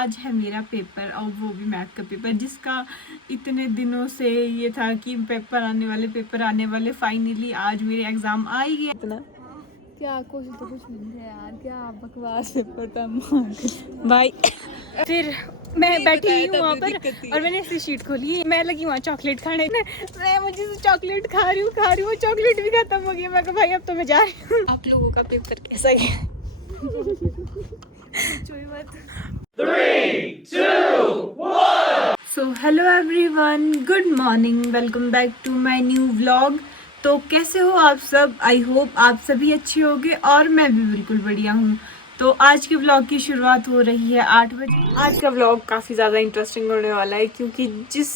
आज है मेरा पेपर और वो भी मैथ का पेपर, जिसका इतने दिनों से ये था कि पेपर आने वाले फाइनली आज मेरे एग्जाम आ ही गया। इतना क्या कोशिश तो कुछ नहीं है यार, क्या बकवास पेपर था भाई। फिर मैं बैठी हुई हूँ वहाँ पर और मैंने ऐसी शीट खोली, मैं लगी वहाँ चॉकलेट खाने। मैं मुझे चॉकलेट खा रही हूँ, चॉकलेट भी खत्म हो गया। मैं कहा भाई अब तो मैं जा रही हूँ। आप लोगों का पेपर कैसा गया? 3, 2, 1। So hello everyone, good morning, welcome back to my new vlog. तो कैसे हो आप सब? आई होप आप सभी अच्छे होंगे और मैं भी बिल्कुल बढ़िया हूँ। तो आज के व्लॉग की शुरुआत हो रही है 8 बजे। आज का व्लॉग काफ़ी ज़्यादा इंटरेस्टिंग होने वाला है, क्योंकि जिस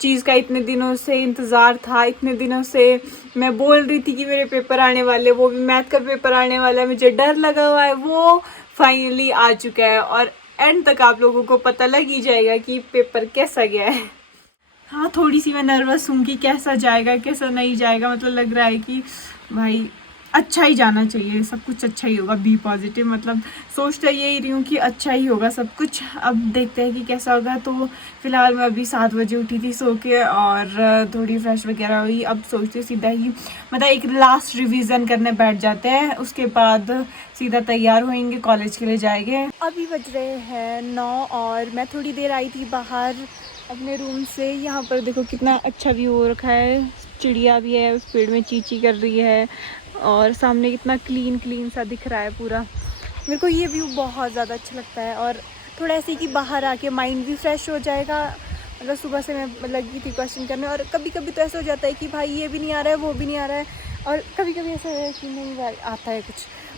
चीज़ का इतने दिनों से इंतज़ार था, इतने दिनों से मैं बोल रही थी कि मेरे पेपर आने वाले, वो भी मैथ का पेपर आने वाला है, मुझे डर लगा हुआ है, वो फाइनली आ चुका है। और एंड तक आप लोगों को पता लग ही जाएगा कि पेपर कैसा गया है। हाँ, थोड़ी सी मैं नर्वस हूँ कि कैसा जाएगा कैसा नहीं जाएगा। मतलब लग रहा है कि भाई अच्छा ही जाना चाहिए, सब कुछ अच्छा ही होगा, बी पॉजिटिव। मतलब सोचता यही रही हूँ कि अच्छा ही होगा सब कुछ। अब देखते हैं कि कैसा होगा। तो फिलहाल मैं अभी 7 बजे उठी थी सो के और थोड़ी फ्रेश वगैरह हुई। अब सोचते सीधा ही मतलब एक लास्ट रिवीजन करने बैठ जाते हैं, उसके बाद सीधा तैयार होएंगे, कॉलेज के लिए जाएंगे। अभी बज रहे हैं 9 और मैं थोड़ी देर आई थी बाहर अपने रूम से। यहाँ पर देखो कितना अच्छा व्यू हो रखा है, चिड़िया भी है, उस पेड़ में चींची कर रही है और सामने कितना क्लीन सा दिख रहा है पूरा। मेरे को ये व्यू बहुत ज़्यादा अच्छा लगता है और थोड़ा ऐसे कि बाहर आके माइंड भी फ्रेश हो जाएगा। मतलब सुबह से मैं लगी थी क्वेश्चन करने और कभी कभी तो ऐसा हो जाता है कि भाई ये भी नहीं आ रहा है, वो भी नहीं आ रहा है, और कभी कभी ऐसा है कि नहीं आता है कुछ।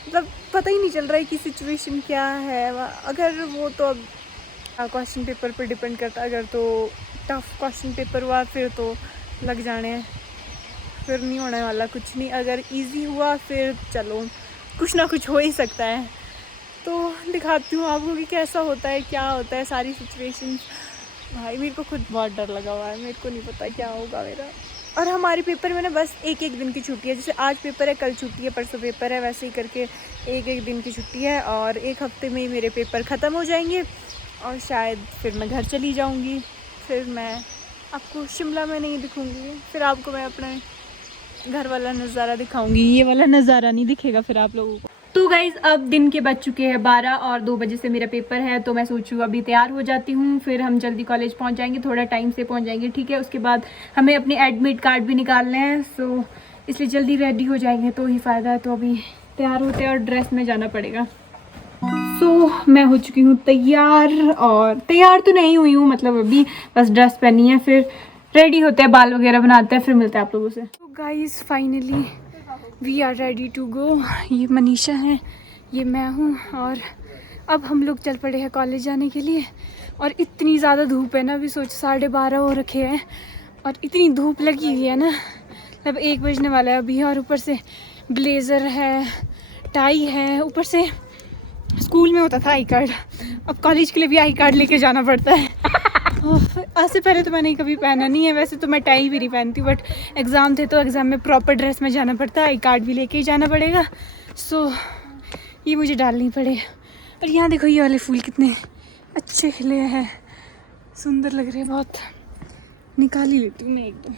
मतलब पता ही नहीं चल रहा है कि सिचुएशन क्या है। अगर वो तो अब क्वेश्चन पेपर पर डिपेंड करता है। अगर तो टफ क्वेश्चन पेपर हुआ फिर तो लग जाने हैं, फिर नहीं होने वाला कुछ नहीं। अगर इजी हुआ फिर चलो कुछ ना कुछ हो ही सकता है। तो दिखाती हूँ आपको कि कैसा होता है, क्या होता है सारी सिचुएशन। भाई मेरे को खुद बहुत डर लगा हुआ है, मेरे को नहीं पता क्या होगा मेरा। और हमारे पेपर में ना बस एक दिन की छुट्टी है। जैसे आज पेपर है, कल छुट्टी है, परसों पेपर है, वैसे ही करके एक दिन की छुट्टी है। और एक हफ्ते में ही मेरे पेपर ख़त्म हो जाएंगे और शायद फिर मैं घर चली जाऊंगी। फिर मैं आपको शिमला में नहीं दिखूंगी, फिर आपको मैं अपने घर वाला नज़ारा दिखाऊंगी, ये वाला नज़ारा नहीं दिखेगा फिर आप लोगों को। तो गाइज़ अब दिन के बज चुके हैं 12 और 2 बजे से मेरा पेपर है। तो मैं सोचूँ अभी तैयार हो जाती हूँ, फिर हम जल्दी कॉलेज पहुँच जाएंगे, थोड़ा टाइम से पहुँच जाएंगे, ठीक है। उसके बाद हमें अपने एडमिट कार्ड भी निकालने हैं, सो इसलिए जल्दी रेडी हो जाएंगे तो ही फ़ायदा है। तो अभी तैयार होते हैं और ड्रेस में जाना पड़ेगा। मैं हो चुकी हूँ तैयार, और तैयार तो नहीं हुई हूँ, मतलब अभी बस ड्रेस पहनी है, फिर रेडी होते हैं, बाल वगैरह बनाते हैं, फिर मिलते हैं आप लोगों से। तो guys finally we are ready to go. ये मनीषा है, ये मैं हूँ, और अब हम लोग चल पड़े हैं कॉलेज जाने के लिए। और इतनी ज़्यादा धूप है ना, अभी सोच 12:30 हो रखे हैं और इतनी धूप लगी हुई है ना, मतलब 1 बजने वाला है अभी। और ऊपर से ब्लेज़र है, टाई है, ऊपर से स्कूल में होता था आई कार्ड, अब कॉलेज के लिए भी आई कार्ड लेके जाना पड़ता है। आज से पहले तो मैंने कभी पहना नहीं है, वैसे तो मैं टाई भी नहीं पहनती, बट एग्ज़ाम थे तो एग्ज़ाम में प्रॉपर ड्रेस में जाना पड़ता है, आई कार्ड भी लेके ही जाना पड़ेगा। सो ये मुझे डालनी पड़े। और यहाँ देखो ये वाले फूल कितने अच्छे खिले हैं, सुंदर लग रहे हैं बहुत। निकाल ही लेती हूँ मैं एकदम।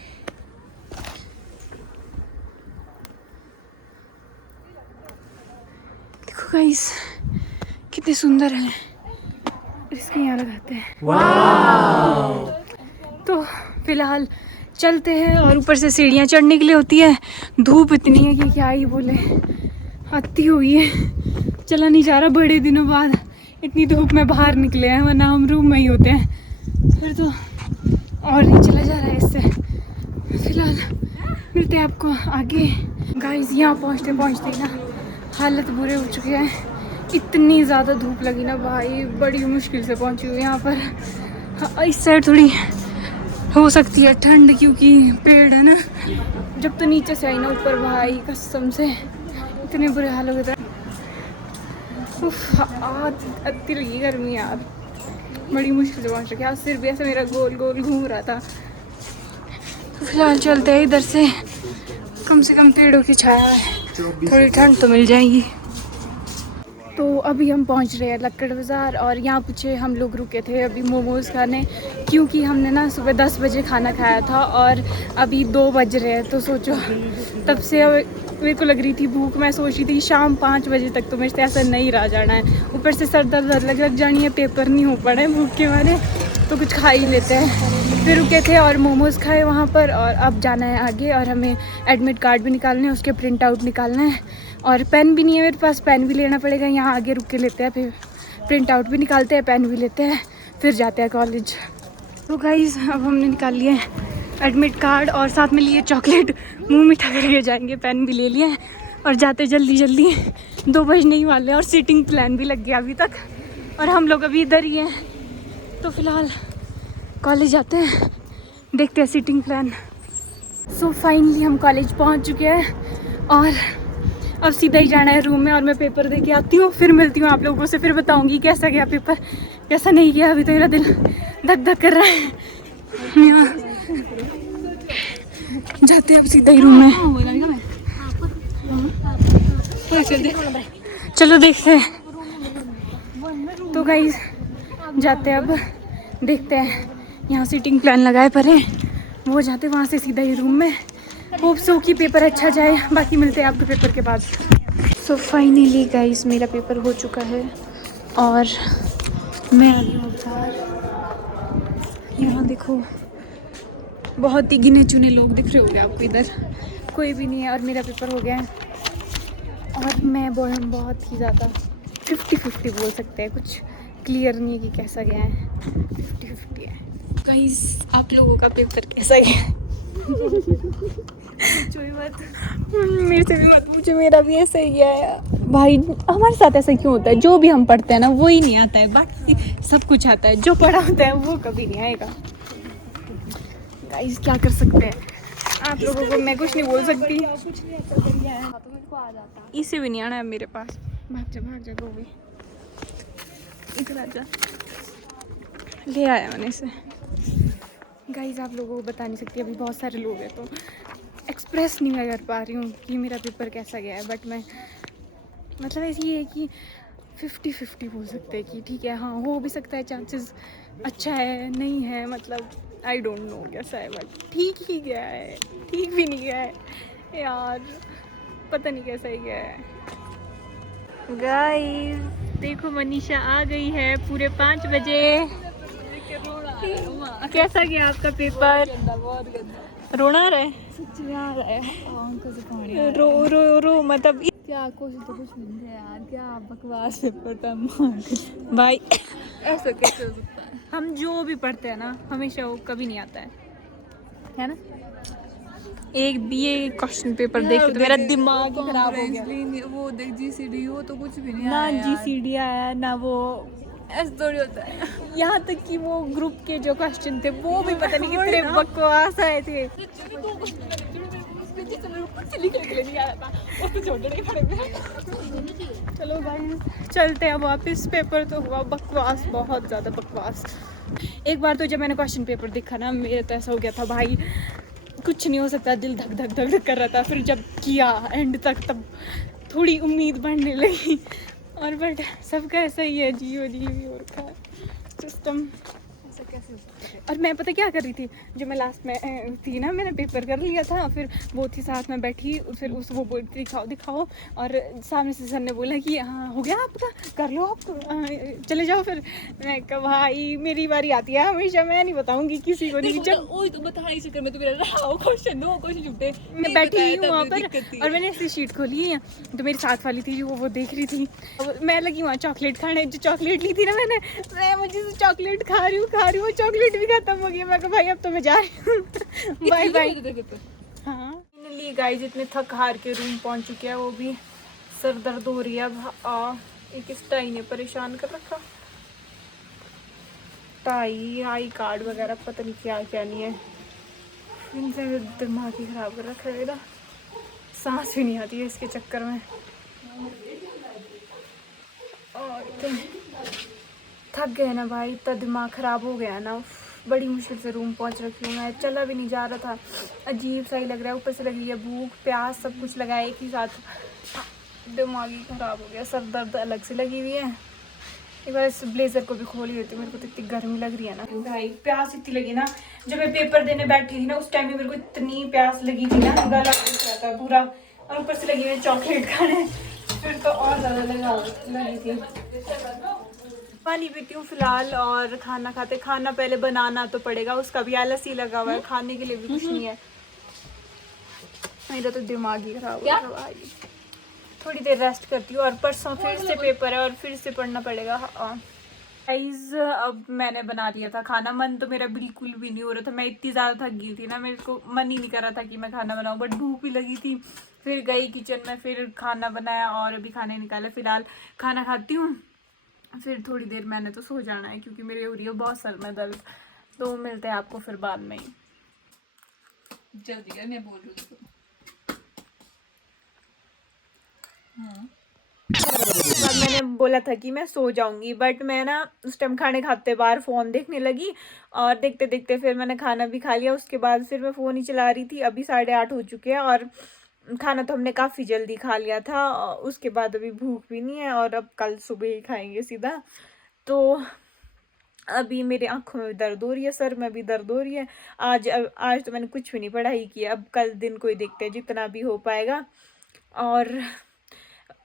देखो गाइस कितने सुंदर हैं, इसके यहाँ लगाते हैं। वाव! तो फिलहाल चलते हैं, और ऊपर से सीढ़ियाँ चढ़ने के लिए होती है, धूप इतनी है कि क्या ही बोले, आती हुई है, चला नहीं जा रहा। बड़े दिनों बाद इतनी धूप में बाहर निकले हैं, वरना हम रूम में ही होते हैं, फिर तो और नहीं चला जा रहा है इससे। फिलहाल मिलते हैं आपको आगे। गाइस यहाँ पहुँचते पहुँचते ना हालत बुरे हो चुके हैं, इतनी ज़्यादा धूप लगी ना भाई, बड़ी मुश्किल से पहुँची हुई यहाँ पर। हाँ, इस साइड थोड़ी हो सकती है ठंड, क्योंकि पेड़ है ना। जब तो नीचे से आई ना ऊपर, भाई कसम से इतने बुरे हाल हो गए थे। अति लगी गर्मी यार, बड़ी मुश्किल से पहुँच रखी। आज सिर भी ऐसे मेरा गोल गोल घूम रहा था। तो फिलहाल चलते हैं इधर से, कम पेड़ों की छाया है, थोड़ी ठंड तो मिल जाएगी। तो अभी हम पहुंच रहे हैं लक्कड़ बाज़ार और यहाँ पीछे हम लोग रुके थे अभी मोमोज़ खाने, क्योंकि हमने ना सुबह 10 बजे खाना खाया था और अभी 2 बज रहे हैं। तो सोचो तब से मेरे को लग रही थी भूख, मैं सोच रही थी शाम 5 बजे तक तो मेरे से ऐसा नहीं रह जाना है। ऊपर से सर दर्द लग जानी है, पेपर नहीं हो पड़े भूख के मारे, तो कुछ खा ही लेते हैं। फिर रुके थे और मोमोज़ खाए वहाँ पर, और अब जाना है आगे और हमें एडमिट कार्ड भी निकालने हैं, उसके प्रिंट आउट निकालना है और पेन भी नहीं है मेरे पास, पेन भी लेना पड़ेगा। यहाँ आगे रुक के लेते हैं, फिर प्रिंट आउट भी निकालते हैं, पेन भी लेते हैं, फिर जाते हैं कॉलेज। तो गाइस अब हमने निकाल लिया है एडमिट कार्ड और साथ में लिए चॉकलेट, मुंह मीठा करके जाएंगे, पेन भी ले लिया है और जाते जल्दी जल्दी 2 बजने ही वाले हैं और सीटिंग प्लान भी लग गया अभी तक और हम लोग अभी इधर ही हैं। तो फिलहाल कॉलेज जाते हैं, देखते हैं सीटिंग प्लान। सो फाइनली हम कॉलेज पहुंच चुके हैं और अब सीधा ही जाना है रूम में और मैं पेपर दे के आती हूँ, फिर मिलती हूँ आप लोगों से, फिर बताऊँगी कैसा गया पेपर, कैसा नहीं गया। अभी तो मेरा दिल धक धक कर रहा है। जाते हैं अब सीधा ही रूम में, चलो देखते हैं। तो गाइस जाते हैं अब, देखते हैं, यहाँ सीटिंग प्लान लगाए पर है, वो जाते वहाँ से सीधा ही रूम में। होप सो कि पेपर अच्छा जाए, बाकी मिलते हैं आपके पेपर के बाद। सो फाइनली गाइस मेरा पेपर हो चुका है और मैं आ गई हूँ बाहर। यहाँ देखो बहुत ही गिने चुने लोग दिख रहे होंगे आपको, इधर कोई भी नहीं है और मेरा पेपर हो गया है और मैं बहुत ही ज़्यादा 50-50 बोल सकते हैं, कुछ क्लियर नहीं है कि कैसा गया है, 50-50 है। गाइस आप लोगों का पेपर कैसा गया? मेरे से भी मत पूछो, मेरा भी ऐसा ही गया है भाई। हमारे साथ ऐसा क्यों होता है, जो भी हम पढ़ते हैं ना वो ही नहीं आता है, बाकी सब कुछ आता है, जो पढ़ा होता है वो कभी नहीं आएगा। गाइस क्या कर सकते हैं, आप लोगों को मैं कुछ नहीं बोल सकती। इसे भी नहीं आना है मेरे पास, भाग जा वो भी, इधर आ जा, ले आया मैंने इसे। गाइस आप लोगों को बता नहीं सकती, अभी बहुत सारे लोग हैं तो एक्सप्रेस नहीं मैं कर पा रही हूँ कि मेरा पेपर कैसा गया है, बट मैं मतलब ऐसी है कि 50-50 बोल सकते हैं कि ठीक है, हाँ हो भी सकता है, चांसेस अच्छा है नहीं है, मतलब आई डोंट नो कैसा है, बट ठीक ही गया है, ठीक भी नहीं गया है यार, पता नहीं कैसा ही गया है। गाइस देखो मनीषा आ गई है पूरे 5 बजे। कैसा गया आपका पेपर? रोना आ रहा है, सच में आ रहा है, आंखों से पानी आ रहा है। रो मतलब क्या कोशिश तो कुछ नहीं है यार, क्या बकवास पेपर था भाई। ऐसा कैसे हो सकता है? हम जो भी पढ़ते हैं ना हमेशा वो कभी नहीं आता है ना। एक बीए क्वेश्चन पेपर देख के तो मेरा दिमाग ही खराब हो गया। वो देख GCD हो तो कुछ भी नहीं ना आया यार। GCD आया ना वो, ऐसा थोड़ी होता है। यहाँ तक कि वो ग्रुप के जो क्वेश्चन थे वो भी पता नहीं कितने बकवास आए थे। चलो गाइस चलते हैं वापस, पेपर तो हुआ बकवास, बहुत ज़्यादा बकवास। एक बार तो जब मैंने क्वेश्चन पेपर देखा ना, मेरा तो ऐसा हो गया था भाई कुछ नहीं हो सकता, दिल धक धक धक धक कर रहा था। फिर जब किया एंड तक तब थोड़ी उम्मीद बढ़ने लगी, और बट सबका ऐसा ही है, जियो और का सिस्टम। और मैं पता क्या कर रही थी, जो मैं लास्ट में थी ना, मैंने पेपर कर लिया था, फिर वो थी साथ में बैठी, फिर उस वो बोल दिखाओ और सामने से सर ने बोला कि हाँ हो गया आपका, कर लो आप, चले जाओ। फिर मैं कहा भाई मेरी बारी आती है हमेशा, मैं नहीं बताऊंगी किसी को नहीं। जब तो बता नहीं चक्कर में तो मेरा क्वेश्चन दो क्वेश्चन झूठे, मैं बैठी हुई हूँ वहाँ पर और मैंने ऐसी शीट खोली है, तो मेरी साथ वाली थी जो वो देख रही थी, मैं लगी वहाँ चॉकलेट खाने। जो चॉकलेट ली थी ना मैं मुझे चॉकलेट खा रही हूँ, चॉकलेट भी खत्म हो गई। मैं कहा भाई अब तो मैं जा रही हूँ, बाय बाय। हाँ फाइनली गाइस इतने थक हार के रूम पहुँच चुके हैं, वो भी सर दर्द हो रही है अब। एक इस टाई ने परेशान कर रखा, टाई आई कार्ड वगैरह पता नहीं क्या क्या नहीं है, इनसे दिमाग ही खराब कर रखा है मेरा, सांस भी नहीं आती है इसके चक्कर में। और थक गए ना भाई, इतना दिमाग ख़राब हो गया ना, बड़ी मुश्किल से रूम पहुंच रखी हूँ मैं, चला भी नहीं जा रहा था, अजीब सा ही लग रहा है, ऊपर से लग रही है भूख प्यास सब कुछ लगा एक ही साथ। दिमाग ही ख़राब हो गया, सर दर्द अलग से लगी हुई है। एक बार इस ब्लेज़र को भी खोल ही होती, मेरे को तो इतनी गर्मी लग रही है ना भाई। प्यास इतनी लगी ना, जब मैं पेपर देने बैठी थी ना उस टाइम भी मेरे को इतनी प्यास लगी थी ना, गला सूख रहा था पूरा, और ऊपर से लगी हुई चॉकलेट खाने, फिर तो और ज़्यादा लगी थी। पानी पीती हूँ फिलहाल, और खाना खाते, खाना पहले बनाना तो पड़ेगा, उसका भी आलस ही लगा हुआ है, खाने के लिए भी कुछ नहीं है। मेरा तो दिमाग ही खराब हो गया भाई। थोड़ी देर रेस्ट करती हूँ और परसों फिर से पेपर है और फिर से पढ़ना पड़ेगा। गाइस अब मैंने बना लिया था खाना, मन तो मेरा बिल्कुल भी नहीं हो रहा था, मैं इतनी ज़्यादा थक गई थी ना, मेरे को मन ही नहीं कर रहा था कि मैं खाना बनाऊँ, बट भूख भी लगी थी। फिर गई किचन में, फिर खाना बनाया और अभी खाने निकाला। फिलहाल खाना खाती हूँ, फिर थोड़ी देर मैंने तो सो जाना है क्योंकि मेरे हो रही है बहुत सर में दर्द। तो मिलते हैं आपको फिर बाद में ही। जल्दी कर, मैं बोल रही हूँ। मैंने बोला था कि मैं सो जाऊंगी, बट मैं ना उस टाइम खाने खाते बार फ़ोन देखने लगी, और देखते देखते फिर मैंने खाना भी खा लिया। उसके बाद फिर मैं फ़ोन ही चला रही थी। अभी 8:30 हो चुके हैं और खाना तो हमने काफ़ी जल्दी खा लिया था। उसके बाद अभी भूख भी नहीं है, और अब कल सुबह ही खाएंगे सीधा। तो अभी मेरी आंखों में भी दर्द हो रही है, सर में भी दर्द हो रही है। आज तो मैंने कुछ भी नहीं पढ़ाई की, अब कल दिन को ही देखते हैं जितना भी हो पाएगा। और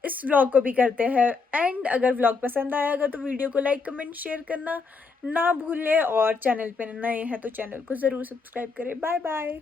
इस व्लॉग को भी करते हैं एंड। अगर व्लॉग पसंद आएगा तो वीडियो को लाइक कमेंट शेयर करना ना भूलें, और चैनल पे नए हैं तो चैनल को ज़रूर सब्सक्राइब करें। Bye bye.